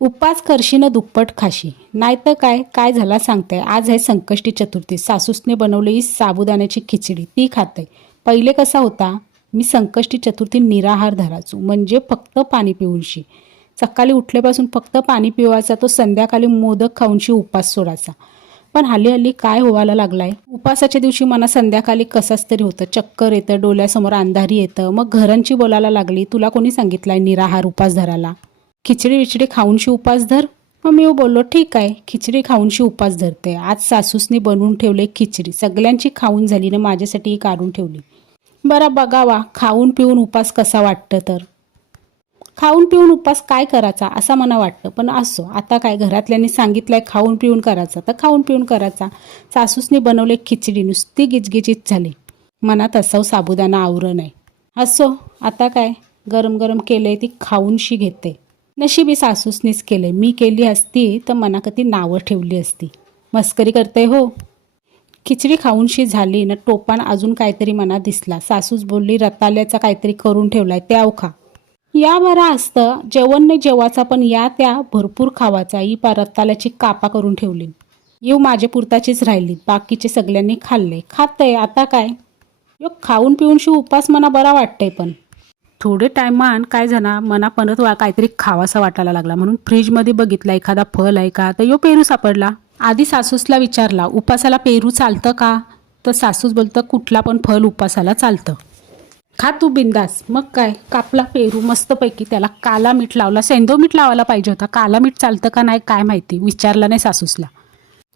उपास करशी न दुप्पट खाशी. नाही तर काय? काय झाला सांगते आज आहे संकष्टी चतुर्थी. सासूसने बनवलेली साबुदाण्याची खिचडी. ती खाते पहिले कसा होता? मी संकष्टी चतुर्थी निराहार धरायचो. म्हणजे फक्त पाणी पिऊनशी. सकाळी उठल्यापासून फक्त पाणी पिवायचा तो संध्याकाळी मोदक खाऊनशी उपास सोडायचा. पण हल्ली हल्ली काय व्हायला लागलाय? उपासाच्या दिवशी मला संध्याकाळी कसाच तरी होतं. चक्कर येतं डोळ्यासमोर अंधारी येतं. मग घरांची बोलायला लागली. तुला कोणी सांगितलंय निराहार उपास धरायला? खिचडी विचडी खाऊनशी उपास धर. मग मी बोललो ठीक आहे खिचडी खाऊनशी उपास धरते. आज सासूसनी बनवून ठेवले खिचडी. सगळ्यांची खाऊन झाली ना माझ्यासाठी काढून ठेवली. बरं बघावा खाऊन पिऊन उपास कसा वाटतं तर? खाऊन पिऊन उपास काय करायचा? असा मला वाटतं पण असो आता काय घरातल्यांनी सांगितलंय खाऊन पिऊन करायचा तर खाऊन पिऊन करायचा. सासूसनी बनवले खिचडी नुसती गिजगिजीत झाली. मनात असाव साबुदाणा आवरण आहे. असो आता काय? गरम गरम केले ती खाऊनशी घेते. नशिबी सासूसनीच केले मी केली असती तर मना कधी नावं ठेवली असती. मस्करी करते हो. खिचडी खाऊनशी झाली ना टोपान अजून काहीतरी मनात दिसला. सासूस बोलली रताल्याचा काहीतरी करून ठेवलाय त्या खा. या बरा असतं. जेवण नाही जेवाचा पण या त्या भरपूर खावाचा. ही पा रताल्याची कापा करून ठेवली. येऊ माझ्या पुरताचीच राहिली. बाकीचे सगळ्यांनी खाल्ले. खातंय. आता काय? यो खाऊन पिऊनशी उपास मना बरा वाटतंय पण. थोडे टायमान काय झाला मना परत वा काहीतरी खावासा वाटायला लागला. म्हणून फ्रीजमध्ये बघितला एखादा फल आहे का? तर यो पेरू सापडला. आधी सासूसला विचारला उपासाला पेरू चालतं का? तर सासूस बोलतं कुठला पण फल उपासाला चालतं. खा तू बिंदास. मग काय? कापला पेरू मस्तपैकी त्याला काला मीठ लावला. सेंदो मीठ लावायला पाहिजे होता. काला मीठ चालतं का नाही काय माहिती? विचारलं नाही सासूसला.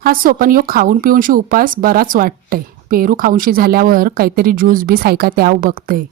हा सो पण यो खाऊन पिऊनशी उपास बराच वाटतंय. पेरू खाऊनशी झाल्यावर काहीतरी ज्यूस बीस आहे का त्या बघतंय.